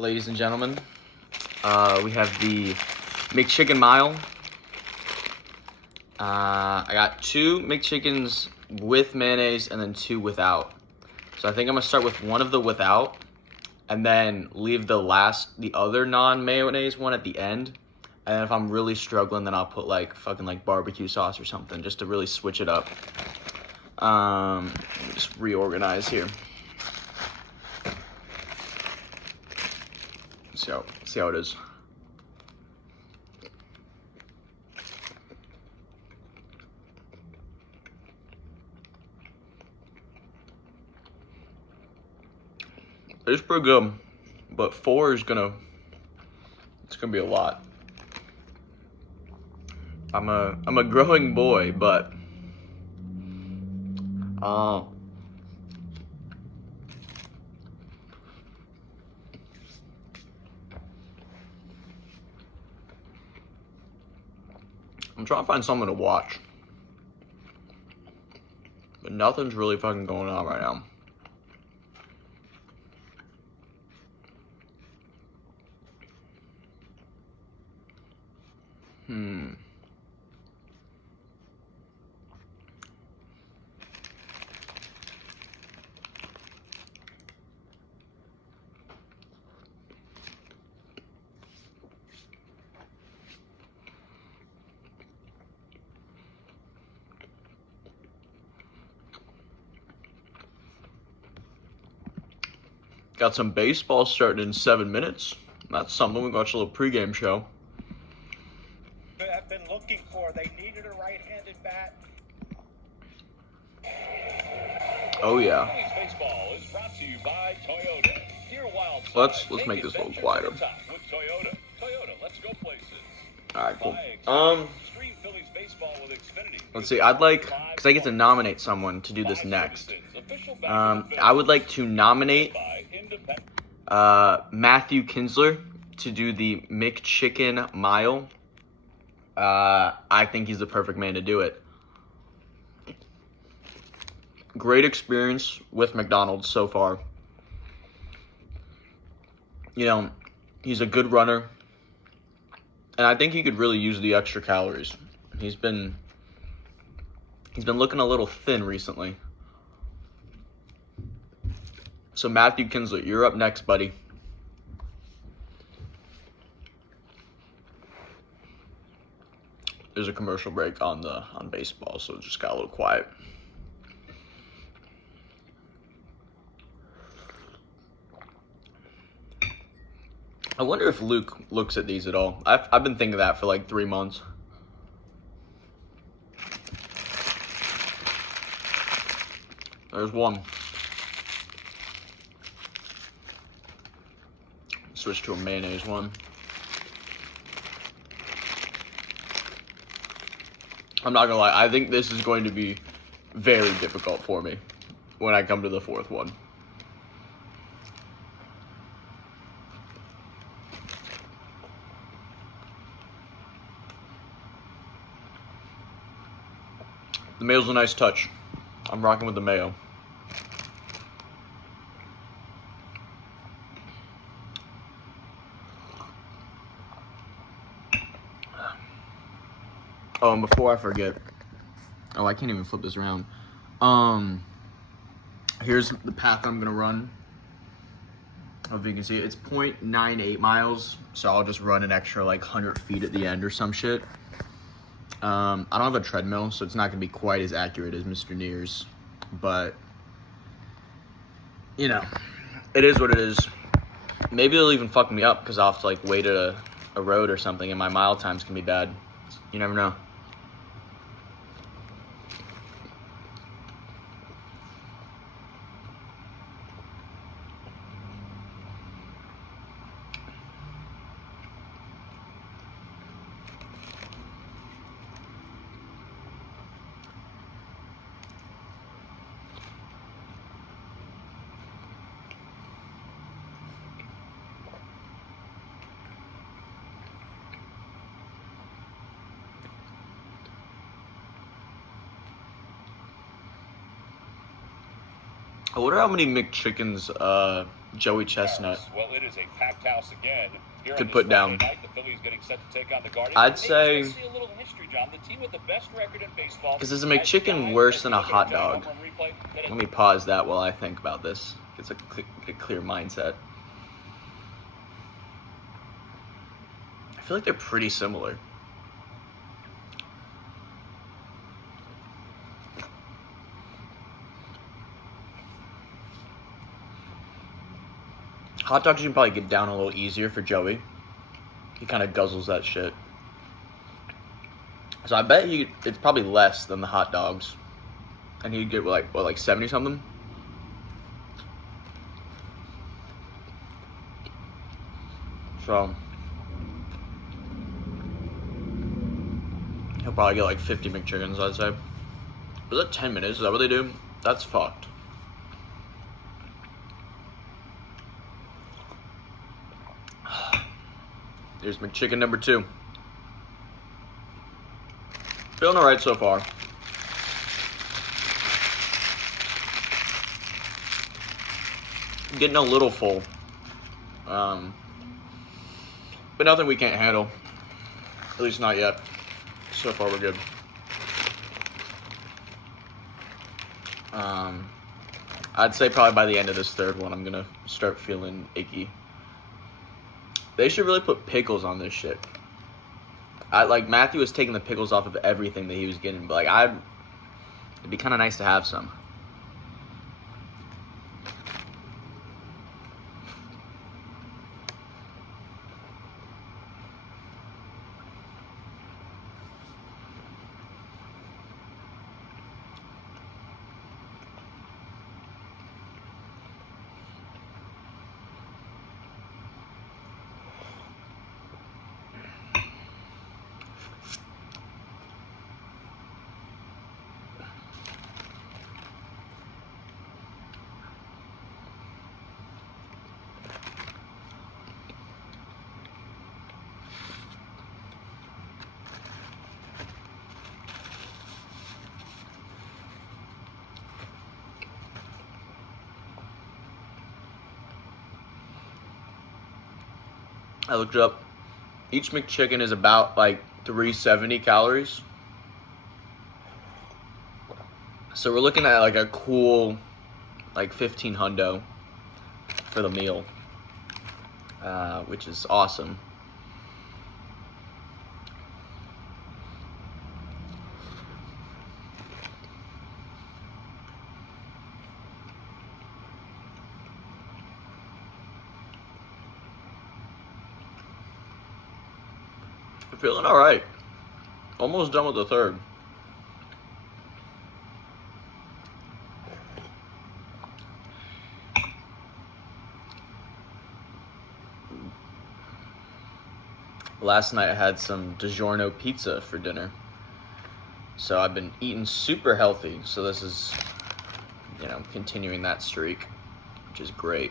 ladies and gentlemen. We have the McChicken Mile. I got 2 McChickens with mayonnaise and then 2 without. So I think I'm gonna start with one of the without and then leave the other non-mayonnaise one at the end. And if I'm really struggling, then I'll put like fucking barbecue sauce or something just to really switch it up. Let me just reorganize here. See how it is. It's pretty good, but 4 is it's gonna be a lot. I'm a growing boy, but I'm trying to find something to watch, but nothing's really fucking going on right now. Got some baseball starting in 7 minutes. That's something. We watch a little pregame show. Have been looking for. They needed a right-handed bat. Oh yeah. Baseball is brought to you by Toyota. Dear Wild Let's make this a little quieter. with Toyota. Toyota, let's go places. All right, cool. Stream Phillies baseball with Xfinity. Let's see. I'd like, because I get to nominate someone to do this next. I would like to nominate Matthew Kinsler to do the McChicken Mile. I think he's the perfect man to do it. Great experience with McDonald's so far. You know, he's a good runner. And I think he could really use the extra calories. He's been looking a little thin recently. So Matthew Kinsler, you're up next, buddy. There's a commercial break on baseball, so it just got a little quiet. I wonder if Luke looks at these at all. I've been thinking that for like 3 months. There's one. Switch to a mayonnaise one. I'm not gonna lie, I think this is going to be very difficult for me when I come to the 4th one. The mayo's a nice touch. I'm rocking with the mayo. Oh, and before I forget, I can't even flip this around. Here's the path I'm gonna run. Hope you can see it. It's 0.98 miles, so I'll just run an extra like 100 feet at the end or some shit. I don't have a treadmill, so it's not gonna be quite as accurate as Mr. Near's, but you know, it is what it is. Maybe it'll even fuck me up because I'll have to like wait at a road or something, and my mile times can be bad. You never know. I wonder how many McChickens Joey Chestnut Well, it is a packed house again. Here could on put this Friday down. night, the Phillies getting set to take on the Guardians. I'd Maybe say, we'll see a little history, John. The team with the best record in baseball. because is a McChicken worse than a hot dog? Let me pause that while I think about this. It's a clear mindset. I feel like they're pretty similar. Hot dogs you can probably get down a little easier for Joey. He kind of guzzles that shit. So I bet it's probably less than the hot dogs. And he'd get like 70 something? So he'll probably get like 50 McChickens, I'd say. Was that 10 minutes? Is that what they do? That's fucked. Here's McChicken number 2. Feeling alright so far. Getting a little full. But nothing we can't handle. At least not yet. So far we're good. I'd say probably by the end of this third one I'm gonna start feeling achy. They should really put pickles on this shit. Matthew was taking the pickles off of everything that he was getting, but it'd be kind of nice to have some. I looked it up. Each McChicken is about like 370 calories. So we're looking at like a cool like 15 hundo for the meal, which is awesome. Feeling all right. Almost done with the third. Last night I had some DiGiorno pizza for dinner. So I've been eating super healthy. So this is, continuing that streak, which is great.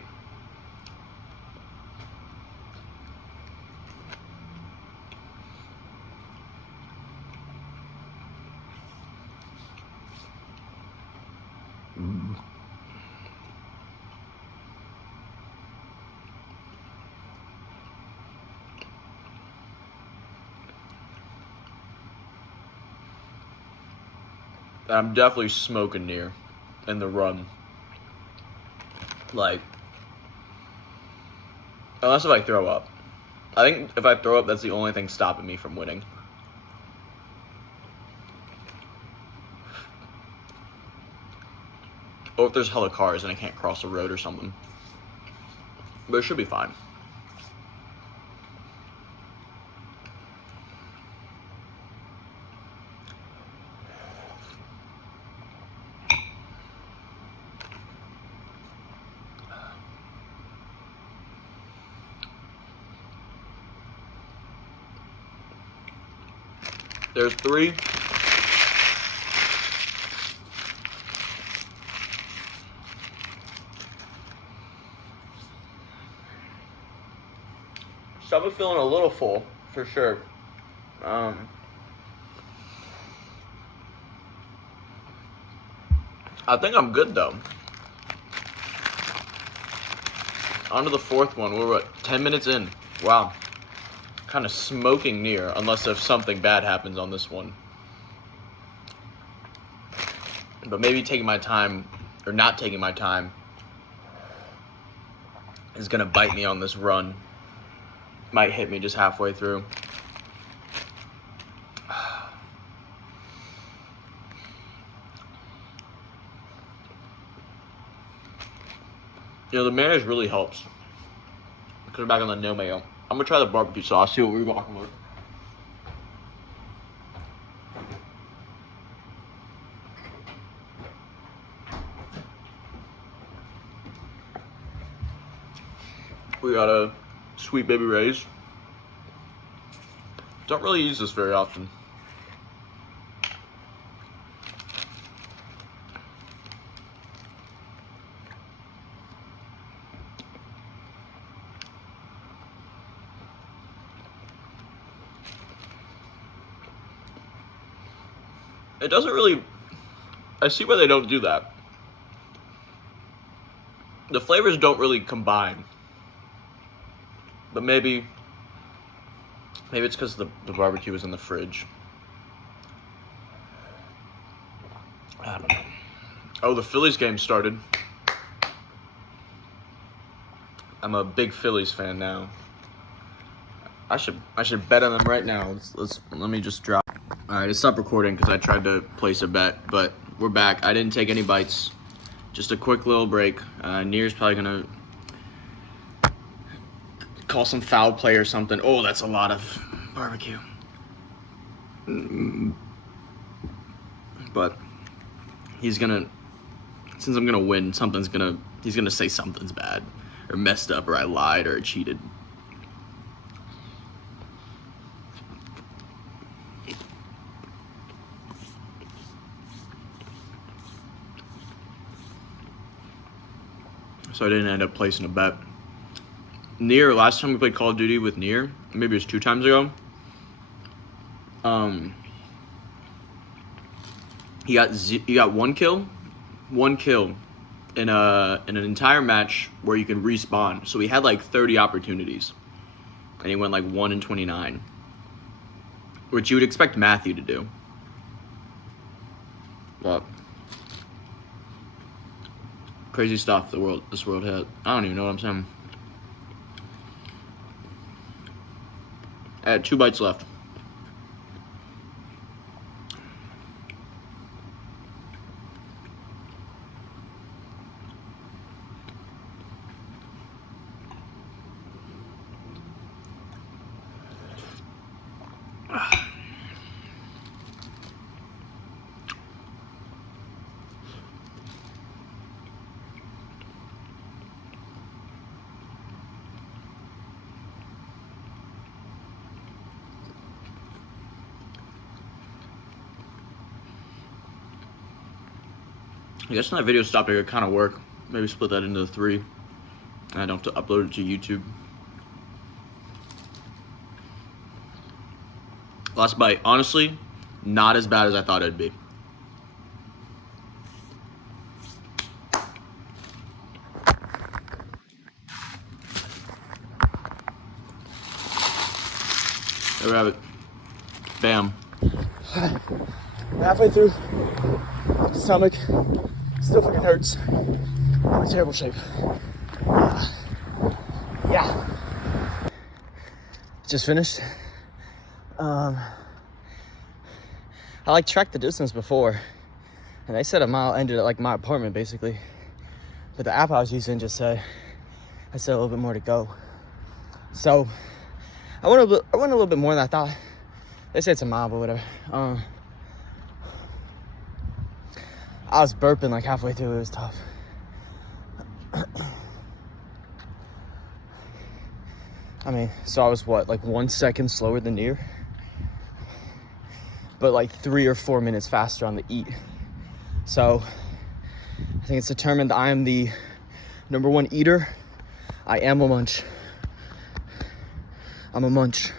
I'm definitely smoking near in the run. Unless if I throw up. I think if I throw up, that's the only thing stopping me from winning. Or if there's hella cars and I can't cross the road or something. But it should be fine. There's 3. So I'm feeling a little full, for sure. I think I'm good, though. On to the fourth one. We're what, 10 minutes in. Wow. Kind of smoking near, unless if something bad happens on this one. But maybe taking my time, or not taking my time, is gonna bite me on this run. Might hit me just halfway through. You know, the mayonnaise really helps. Because we're back on the no mayo. I'm gonna try the barbecue sauce, see what we're rocking with. We got a Sweet Baby Ray's. Don't really use this very often. It doesn't really, I see why they don't do that. The flavors don't really combine. But maybe it's because the barbecue was in the fridge. I don't know. Oh, the Phillies game started. I'm a big Phillies fan now. I should bet on them right now. Let me just drop. All right, it stopped recording because I tried to place a bet, but we're back. I didn't take any bites. Just a quick little break. Near's probably gonna call some foul play or something. Oh, that's a lot of barbecue. But he's gonna, since I'm gonna win, he's gonna say something's bad or messed up or I lied or I cheated. So I didn't end up placing a bet. Near, last time we played Call of Duty with Near, maybe it was 2 times ago. He got one kill in an entire match where you can respawn. So he had like 30 opportunities, and he went like 1 in 29, which you would expect Matthew to do. But crazy stuff this world had. I don't even know what I'm saying. I had 2 bites left. I guess when that video stopped, it could kind of work. Maybe split that into 3. And I don't have to upload it to YouTube. Last bite. Honestly, not as bad as I thought it'd be. There we have it. Bam. Halfway through, stomach still fucking hurts. I'm in terrible shape. Yeah. Just finished. I like tracked the distance before, and they said a mile ended at like my apartment basically. But the app I was using just said a little bit more to go. So I went a little bit more than I thought. They said it's a mile, but whatever. I was burping like halfway through. It was tough. I mean, so I was what, like 1 second slower than Near, but like 3 or 4 minutes faster on the eat. So I think it's determined that I am the #1 eater. I am a munch. I'm a munch.